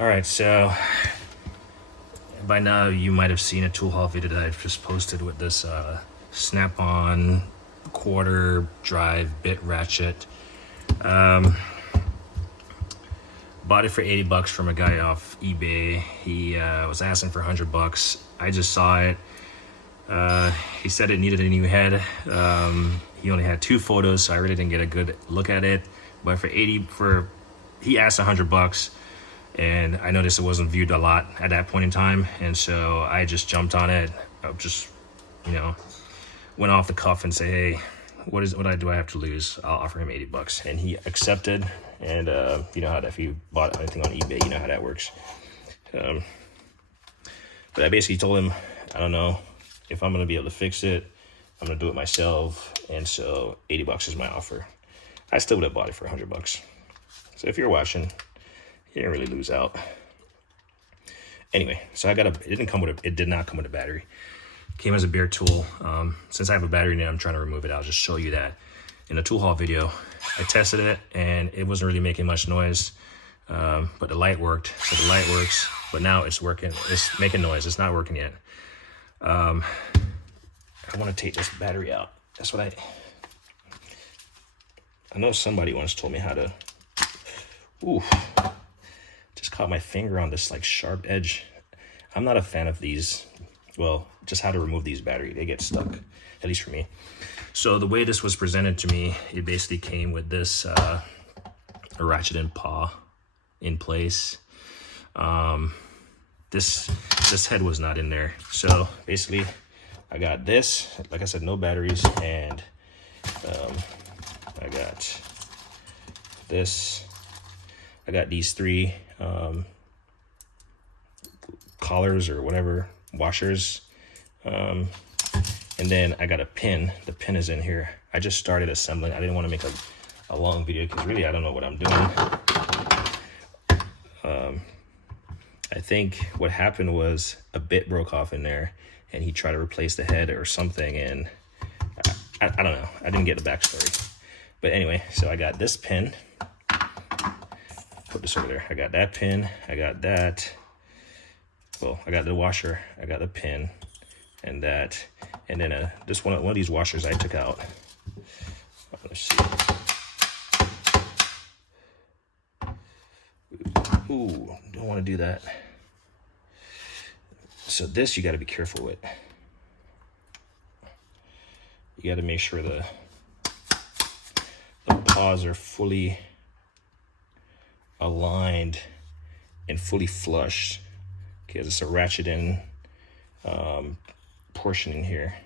All right, so by now you might have seen a tool haul video that I've just posted with this snap-on quarter drive bit ratchet. Bought it for 80 bucks from a guy off eBay. He was asking for 100 bucks. I just saw it. He said it needed a new head. He only had 2 photos, so I really didn't get a good look at it. But he asked 100 bucks, and I noticed it wasn't viewed a lot at that point in time, and so I just jumped on it. I just, went off the cuff and say, hey, what do I have to lose? I'll offer him 80 bucks, and he accepted. And you know how that, if you bought anything on eBay, you know how that works. But I basically told him, I don't know if I'm gonna be able to fix it. I'm gonna do it myself, and so 80 bucks is my offer. I still would have bought it for 100 bucks. So if you're watching, you didn't really lose out. Anyway, so it did not come with a battery. It came as a bare tool. Since I have a battery in it, I'm trying to remove it. I'll just show you that. In a tool haul video, I tested it and it wasn't really making much noise, but the light worked. So the light works, but now it's working. It's making noise. It's not working yet. I want to take this battery out. That's what I know somebody once told me how to, just caught my finger on this like sharp edge. I'm not a fan of these. Well, just how to remove these batteries. They get stuck, at least for me. So the way this was presented to me, it basically came with this a ratchet and paw in place. This head was not in there. So basically I got this, like I said, no batteries, and I got this. I got these 3 collars or whatever, washers. And then I got a pin. The pin is in here. I just started assembling. I didn't want to make a long video because really I don't know what I'm doing. I think what happened was a bit broke off in there and he tried to replace the head or something, and I don't know. I didn't get the backstory. But anyway, so I got this pin. Put this over there. I got that pin. I got that. Well, I got the washer. I got the pin and that. And then just one of these washers I took out. Let's see. Ooh, don't want to do that. So this you got to be careful with. You got to make sure the paws are fully aligned and fully flush, because it's a ratchet in portion in here.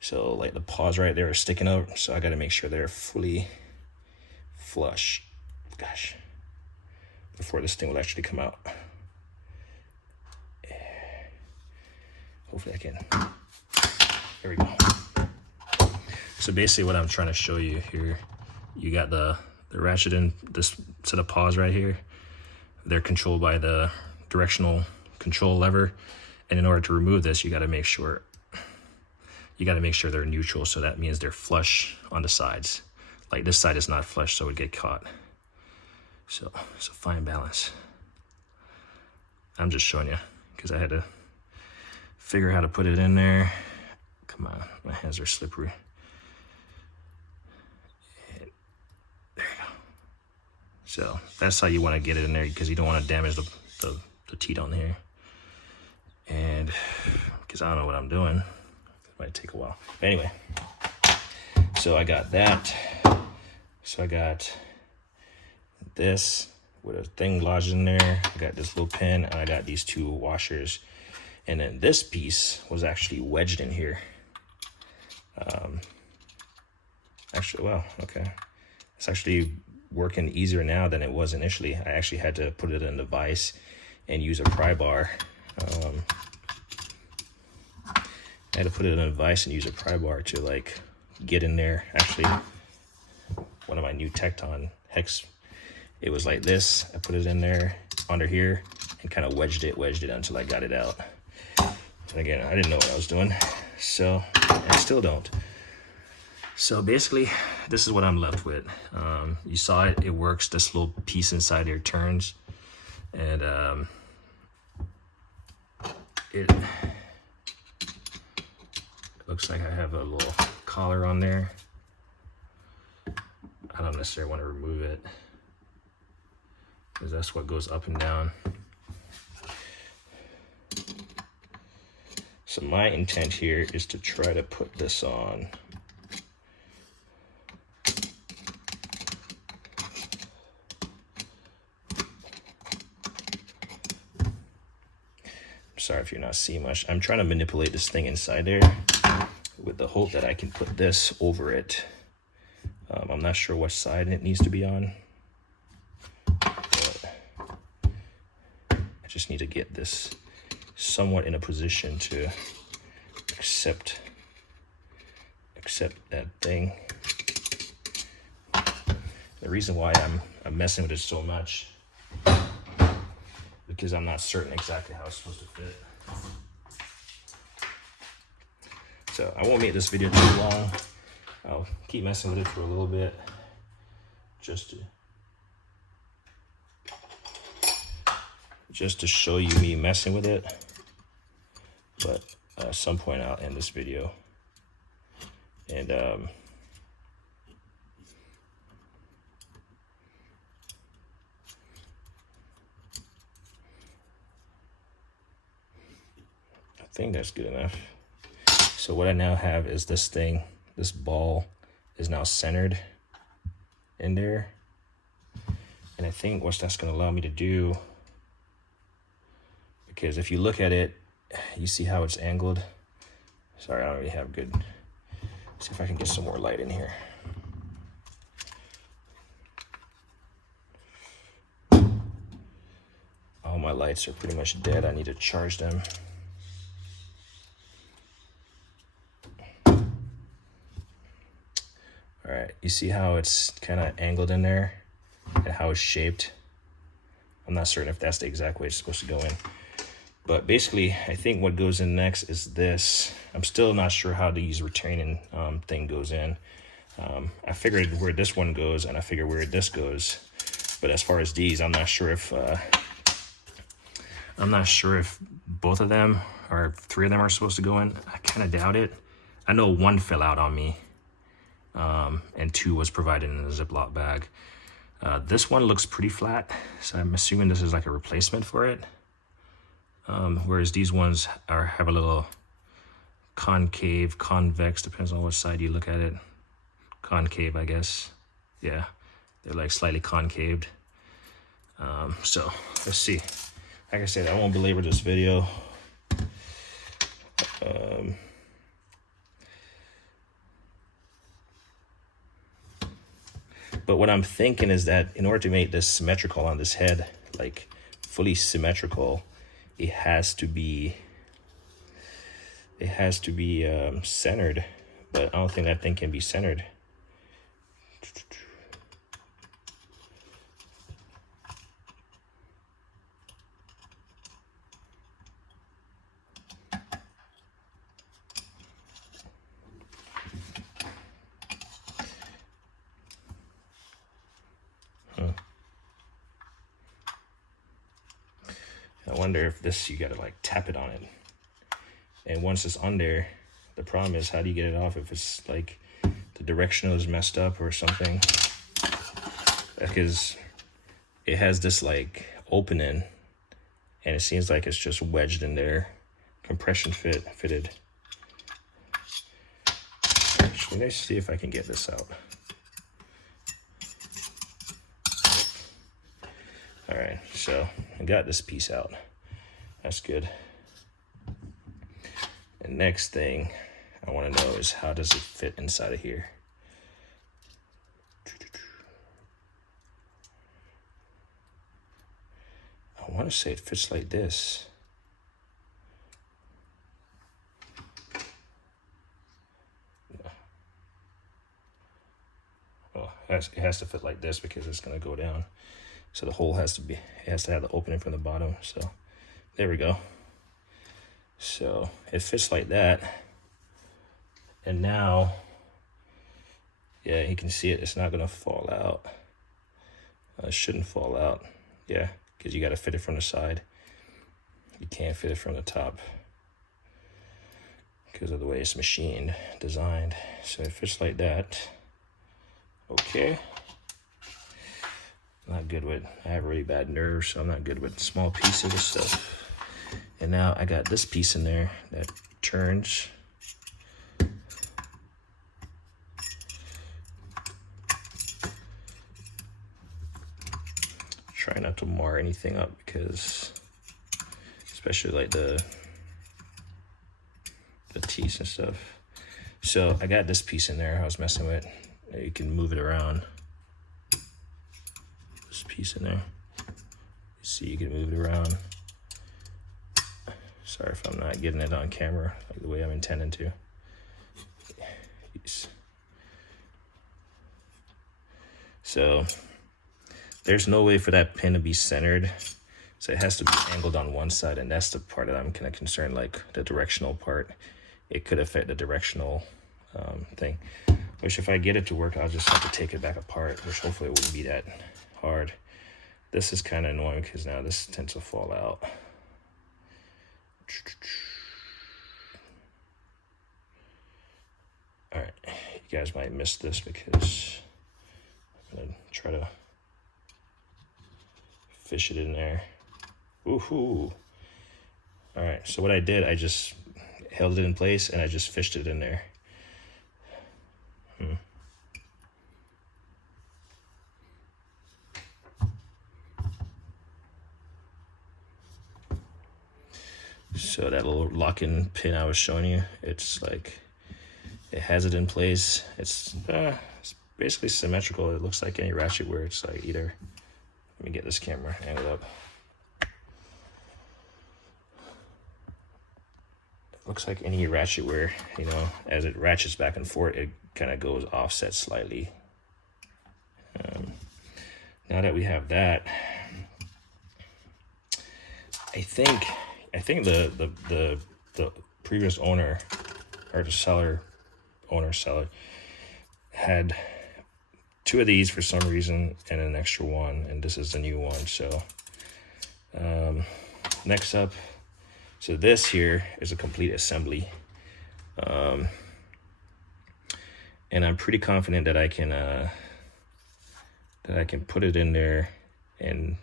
So like the paws right there are sticking out, so I got to make sure they're fully flush. Gosh, before this thing will actually come out. Hopefully I can. There we go. So basically what I'm trying to show you here, you got the ratchet in this set of paws right here. They're controlled by the directional control lever. And in order to remove this, you got to make sure they're neutral. So that means they're flush on the sides. Like this side is not flush, so it would get caught. So it's a fine balance. I'm just showing you because I had to figure out how to put it in there. Come on, my hands are slippery. And there you go. So that's how you want to get it in there, because you don't want to damage the teeth on here. And because I don't know what I'm doing, it might take a while. But anyway, so I got that. So I got this with a thing lodged in there. I got this little pin, and I got these 2 washers. And then this piece was actually wedged in here. Actually, well, okay. It's actually working easier now than it was initially. I actually had to put it in the vise and use a pry bar. I had to put it in a vise and use a pry bar to like get in there. Actually, one of my new Tecton Hex, it was like this. I put it in there under here and kind of wedged it until I got it out. And again, I didn't know what I was doing, so I still don't. So basically, this is what I'm left with. You saw it, it works. This little piece inside here turns, and it looks like I have a little collar on there. I don't necessarily want to remove it because that's what goes up and down. So my intent here is to try to put this on. Sorry if you're not seeing much. I'm trying to manipulate this thing inside there with the hope that I can put this over it. I'm not sure what side it needs to be on, but I just need to get this somewhat in a position to accept that thing. The reason why I'm messing with it so much because I'm not certain exactly how it's supposed to fit. So I won't make this video too long. I'll keep messing with it for a little bit just to show you me messing with it. But at some point I'll end this video. And I think that's good enough. So what I now have is this thing, this ball is now centered in there. And I think what that's gonna allow me to do, because if you look at it, you see how it's angled. Sorry, I don't really have good, see if I can get some more light in here. All my lights are pretty much dead. I need to charge them. All right, you see how it's kind of angled in there and how it's shaped? I'm not certain if that's the exact way it's supposed to go in. But basically, I think what goes in next is this. I'm still not sure how these retaining thing goes in. I figured where this one goes and I figured where this goes. But as far as these, I'm not sure if both of them or three of them are supposed to go in. I kind of doubt it. I know one fell out on me. And two was provided in a Ziploc bag. This one looks pretty flat, so I'm assuming this is like a replacement for it. Whereas these ones have a little concave, convex, depends on what side you look at it. Concave, I guess. Yeah, they're like slightly concaved. So let's see. Like I said, I won't belabor this video. But what I'm thinking is that in order to make this symmetrical on this head, like fully symmetrical, it has to be centered. But I don't think that thing can be centered. I wonder if this, you gotta like tap it on it. And once it's on there, the problem is how do you get it off if it's like the directional is messed up or something? Because it has this like opening and it seems like it's just wedged in there. Compression fitted. Actually, let's see if I can get this out. All right, so I got this piece out. That's good. The next thing I want to know is how does it fit inside of here? I want to say it fits like this. Well, it has to fit like this because it's going to go down. So the hole has to have the opening from the bottom. So there we go. So it fits like that. And now Yeah, you can see it. It's not gonna fall out. It shouldn't fall out. Yeah, because you got to fit it from the side. You can't fit it from the top because of the way it's machined, designed. So it fits like that. Okay. Not good with, I have really bad nerves, so I'm not good with small pieces of stuff. And now I got this piece in there that turns. Try not to mar anything up because, especially like the teeth and stuff. So I got this piece in there I was messing with. You can move it around. This piece in there. See, you can move it around. Sorry if I'm not getting it on camera like the way I'm intending to. So there's no way for that pin to be centered. So it has to be angled on one side, and that's the part that I'm kind of concerned, like the directional part. It could affect the directional thing. Which if I get it to work, I'll just have to take it back apart, which hopefully it wouldn't be that hard. This is kind of annoying because now this tends to fall out. All right, you guys might miss this because I'm gonna try to fish it in there. Woohoo! All right, so what I did, I just held it in place and I just fished it in there. So that little lock-in pin I was showing you, it's like, it has it in place. It's basically symmetrical. It looks like any ratchet where it's like either, let me get this camera angled up. It looks like any ratchet where, you know, as it ratchets back and forth, it kind of goes offset slightly. Now that we have that, I think the previous owner, or the owner had two of these for some reason and an extra one, and this is the new one. So next up, so this here is a complete assembly, and I'm pretty confident that I can put it in there and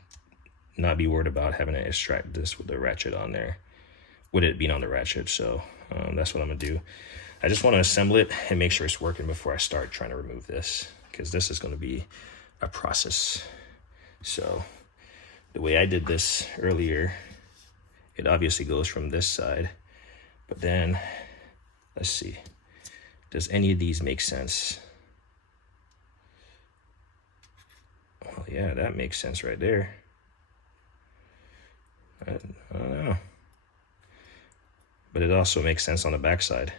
not be worried about having to extract this with the ratchet on there, with it being on the ratchet. So that's what I'm gonna do. I just want to assemble it and make sure it's working before I start trying to remove this, because this is going to be a process. So the way I did this earlier, it obviously goes from this side, but then let's see, does any of these make sense? Well, yeah, that makes sense right there. I don't know, but it also makes sense on the back side.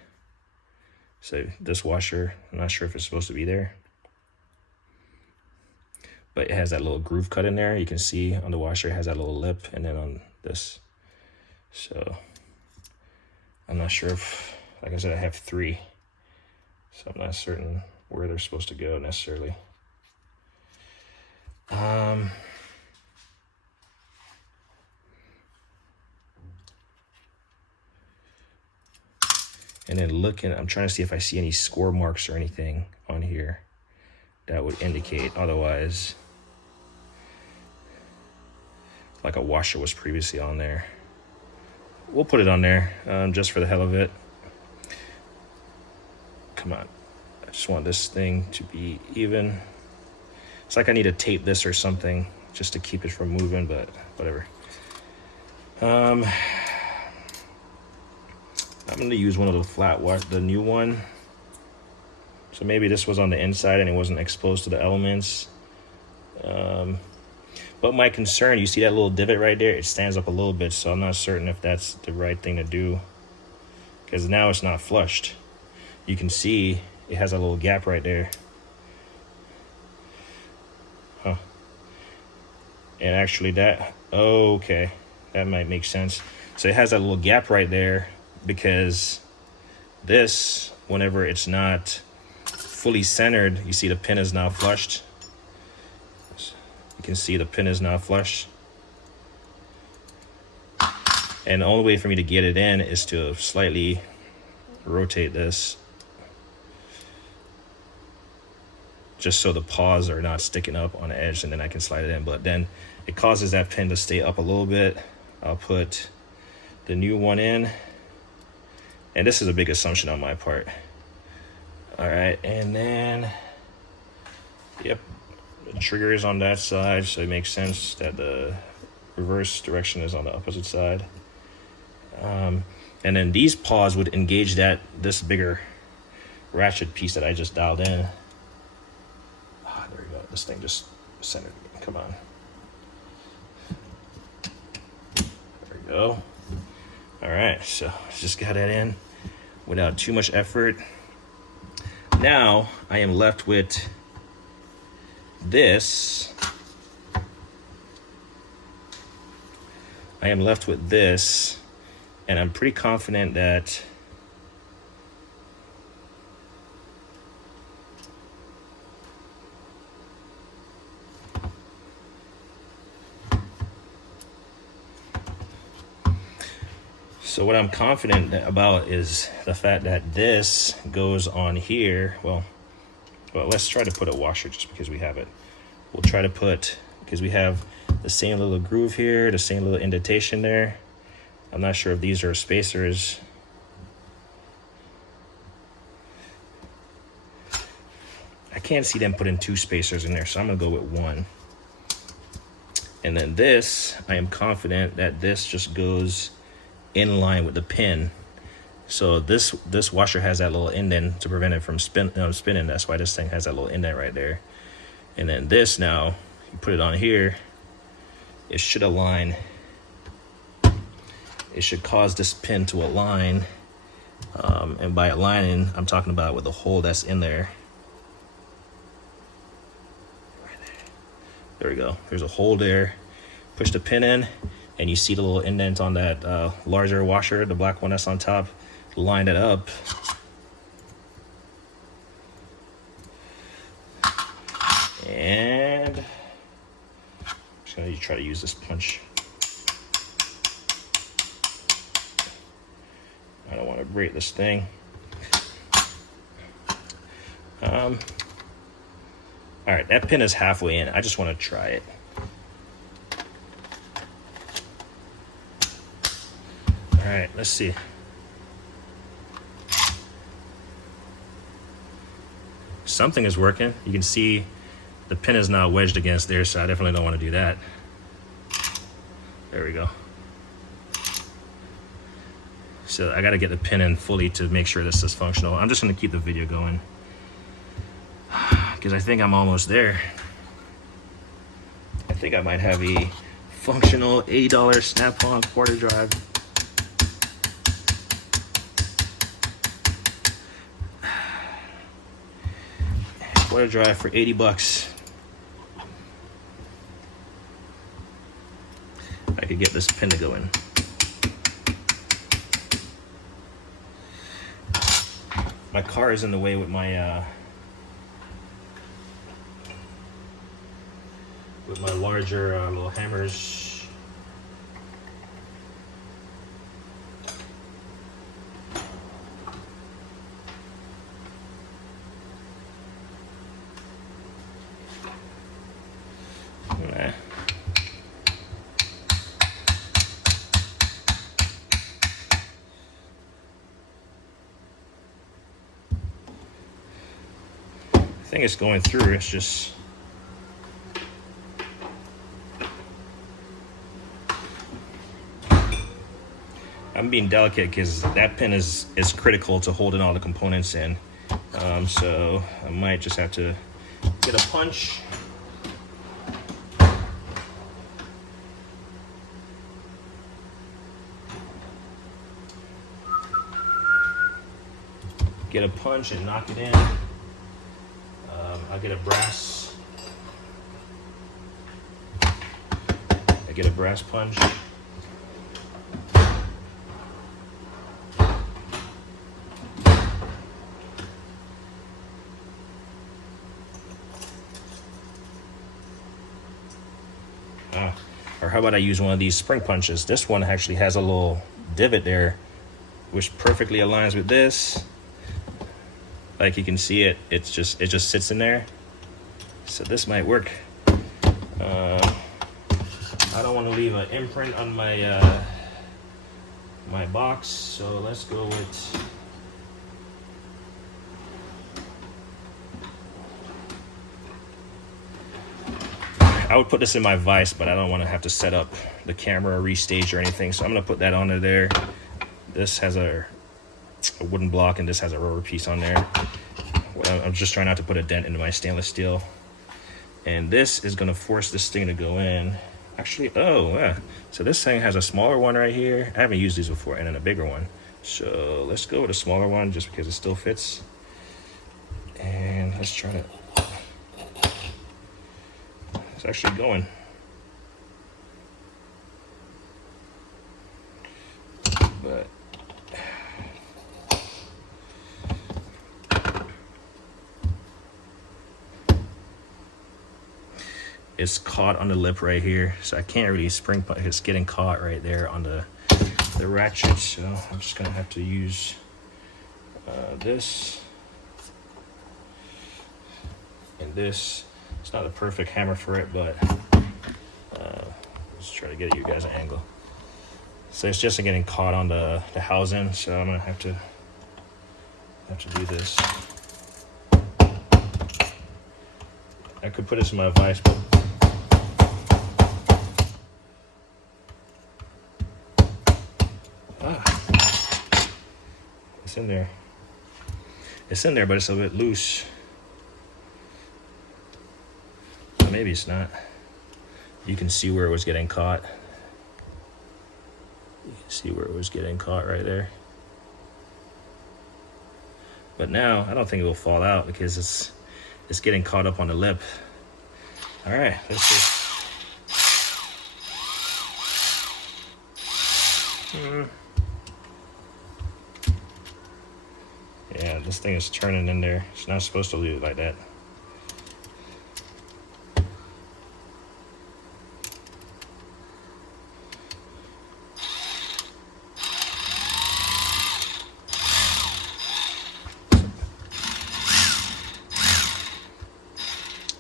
So this washer, I'm not sure if it's supposed to be there, but it has that little groove cut in there. You can see on the washer it has that little lip, and then on this. So I'm not sure if, like I said, I have three, so I'm not certain where they're supposed to go necessarily. And then looking, I'm trying to see if I see any score marks or anything on here that would indicate otherwise, like a washer was previously on there. We'll put it on there just for the hell of it. Come on, I just want this thing to be even. It's like I need to tape this or something just to keep it from moving, but whatever. I'm gonna use one of the flat the new one. So maybe this was on the inside and it wasn't exposed to the elements. But my concern, you see that little divot right there? It stands up a little bit, so I'm not certain if that's the right thing to do, because now it's not flushed. You can see it has a little gap right there. Huh. And actually that, okay, that might make sense. So it has that little gap right there, because this, whenever it's not fully centered, you see the pin is now flushed. You can see the pin is now flush. And the only way for me to get it in is to slightly rotate this, just so the paws are not sticking up on the edge, and then I can slide it in. But then it causes that pin to stay up a little bit. I'll put the new one in, and this is a big assumption on my part. All right, and then, yep, the trigger is on that side, so it makes sense that the reverse direction is on the opposite side. And then these paws would engage this bigger ratchet piece that I just dialed in. Ah, there we go. This thing just centered. Come on. There we go. All right, so just got that in without too much effort. Now I am left with this. And I'm pretty confident that so what I'm confident about is the fact that this goes on here. Well, let's try to put a washer just because we have it. We'll try to put, because we have the same little groove here, the same little indentation there. I'm not sure if these are spacers. I can't see them putting 2 spacers in there, so I'm gonna go with 1. And then this, I am confident that this just goes in line with the pin. So this washer has that little indent to prevent it from spinning. That's why this thing has that little indent right there. And then this, now you put it on here, it should align. It should cause this pin to align, and by aligning, I'm talking about with the hole that's in there. Right there. There we go. There's a hole there. Push the pin in, and you see the little indent on that larger washer, the black one that's on top. Line it up. And I'm just gonna try to use this punch. I don't want to break this thing. All right, that pin is halfway in. I just want to try it. All right, let's see. Something is working. You can see the pin is now wedged against there, so I definitely don't want to do that. There we go. So I got to get the pin in fully to make sure this is functional. I'm just going to keep the video going because I think I'm almost there. I think I might have a functional $80 snap-on quarter drive. Quarter drive for 80 bucks. I could get this pin to go in. My car is in the way with my larger little hammers. Okay. I think it's going through. It's just I'm being delicate because that pin is critical to holding all the components in. So I might just have to get a punch. Get a punch and knock it in. I'll get a brass. I get a brass punch. Or how about I use one of these spring punches? This one actually has a little divot there, which perfectly aligns with this. Like you can see it, it just sits in there. So this might work. I don't want to leave an imprint on my my box, so let's go with I would put this in my vise, but I don't want to have to set up the camera or restage or anything, so I'm gonna put that onto there. This has a wooden block and this has a rubber piece on there. I'm just trying not to put a dent into my stainless steel. And this is gonna force this thing to go in. Actually, oh yeah. So this thing has a smaller one right here. I haven't used these before, and then a bigger one. So let's go with a smaller one just because it still fits. And let's try to, it's actually going. But it's caught on the lip right here, so I can't really spring punch. It's getting caught right there on the ratchet, so I'm just gonna have to use this and this. It's not a perfect hammer for it, but let's try to get you guys an angle. So it's just getting caught on the housing, so I'm gonna have to do this. I could put this in my vise, but it's in there. It's in there, but it's a bit loose. Or maybe it's not. You can see where it was getting caught. You can see where it was getting caught right there. But now I don't think it will fall out because it's getting caught up on the lip. All right, let's see. Yeah, this thing is turning in there. It's not supposed to leave it like that.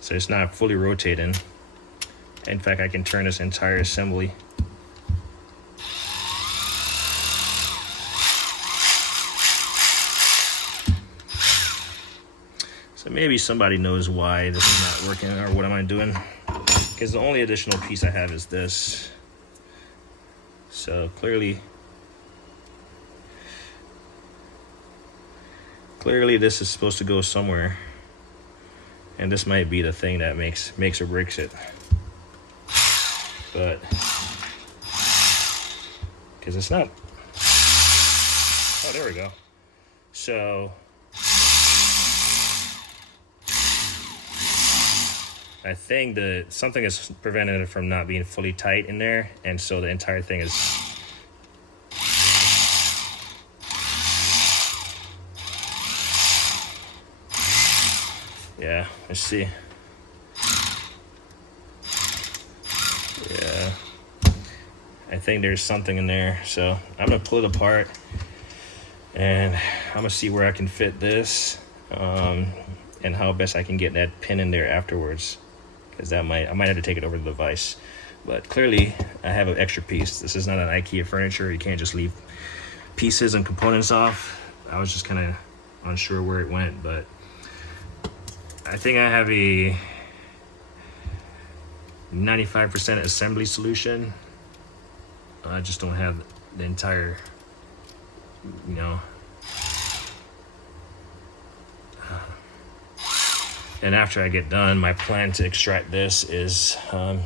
So it's not fully rotating. In fact, I can turn this entire assembly. So maybe somebody knows why this is not working, or what am I doing? Because the only additional piece I have is this. So clearly this is supposed to go somewhere. And this might be the thing that makes or breaks it. But because it's not. Oh, there we go. So I think that something is preventing it from not being fully tight in there, and so the entire thing is. Yeah, let's see. Yeah, I think there's something in there. So I'm gonna pull it apart, and I'm gonna see where I can fit this, and how best I can get that pin in there afterwards. Because I might have to take it over to the vise. But clearly, I have an extra piece. This is not an IKEA furniture. You can't just leave pieces and components off. I was just kind of unsure where it went, but I think I have a 95% assembly solution. I just don't have the entire, you know. And after I get done, my plan to extract this is, I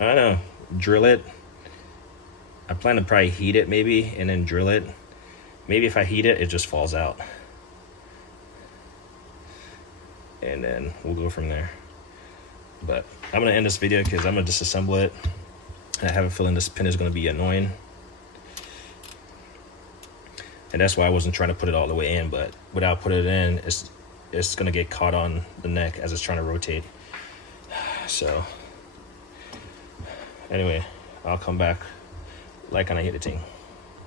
don't know, drill it. I plan to probably heat it maybe, and then drill it. Maybe if I heat it, it just falls out. And then we'll go from there. But I'm gonna end this video because I'm gonna disassemble it. And I have a feeling this pin is gonna be annoying. And that's why I wasn't trying to put it all the way in, but without putting it in, it's gonna get caught on the neck as it's trying to rotate. So anyway, I'll come back like and I hit the thing.